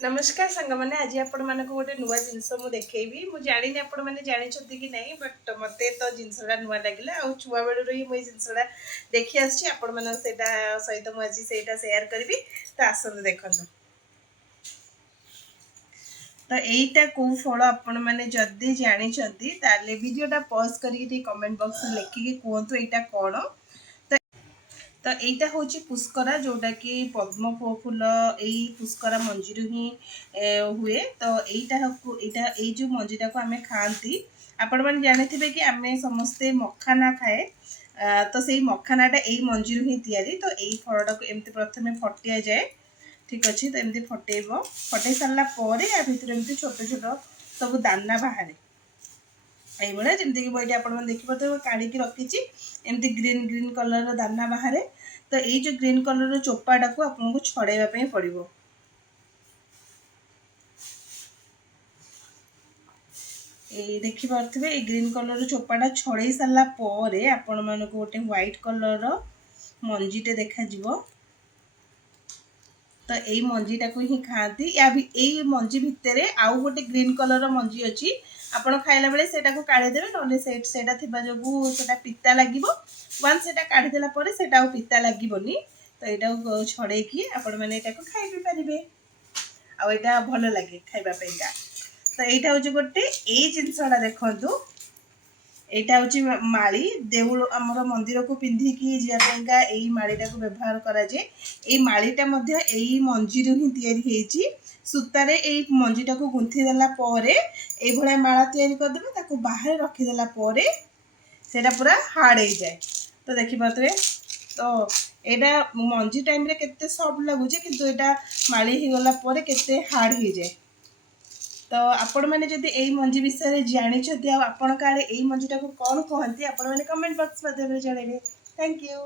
नमस्कार सांग मैंने आज आपण मानक गोटे नुआ जिनस मु देखैबी मु जानि आपण माने जानिछथि कि नहीं बट मते तो जिनसडा नुआ लागिला आ छुआ बेलु ही मु जिनसडा देखि आछि आपण मानक सेटा सहित मु आज सेटा शेयर करबी तो आसंत देखंतु। तो एटा को फल आपण माने जदी जानिछथि ताले वीडियोटा पॉज करिके कमेंट बॉक्स में लिखिके कहंतु एटा कोन। तो यहीटा हूँ पुष्करा जोटा कि पद्म फूल यही पुष्करा मंजी ही हुए। तो यहाँ जो मंजीटा को आम खाती आपण मैंने जानी कि आम समस्ते मखाना खाए तो से मखानाटा यही मंजी ही तैयारी। तो यही फलटा को एमती प्रथम फटिया जाए ठीक अच्छे। तो एमती फटेब फटे सारा या भितर एमती छोट छोट सब दाना बाहर ये जमीक बईटी आप देखिए काढ़ी रखी एमती ग्रीन ग्रीन कलर दाना बाहर। तो ये जो ग्रीन कलर चोपाटा को आपको छड़ाइवाई पड़ो। ये देखिपे ये ग्रीन कलर चोपाटा छड़ाई सारापर आपण मान गोटे व्हाइट कलर मंजीटे देखा। तो यही मंजीटा को ही खाती या यही मंजी भितर आउ गोटे ग्रीन कलर मंजी अच्छी आपण खाइला बेले सेटा को काढ़ीदेवे ना सेटा थिबा जोगु सेटा पिता लागिबो। वन्स सेटा काढ़ीदेला परे सेटा आउ पिता लागिबोनी। तो यहाँ छड़े कि आपण मैंने यहाँ को खाई भी पारे आईटा भल लगे खाइबा पेगा। तो यहाँ हूँ गोटे ये जिनसटा देखु यहाँ हूँ माली देउल आमर मंदिर को पिंधिकी जापाइका यही मालीटा को व्यवहार कराए। ये मालीटा यही मंजी ही तैयारी सूतारे यही मंजीटा को गुंथी देला परे ये भलिया माला तैयारी करदेबे ताको बाहर रखीदेला परे सेटा पूरा हार्ड हो जाए। तो देखिपे तो यहाँ मंजी टाइम रे केते सॉफ्ट लगुचे किंतु यहाँ माली ही गला परे केते हार्ड हो जाए। तो आपण मैंने जब यही मंजी विषय जानी आपण काले यही मंजीटा को कौन कहती आपण मैंने कमेंट बॉक्स माध्यम जनइबे। Thank you.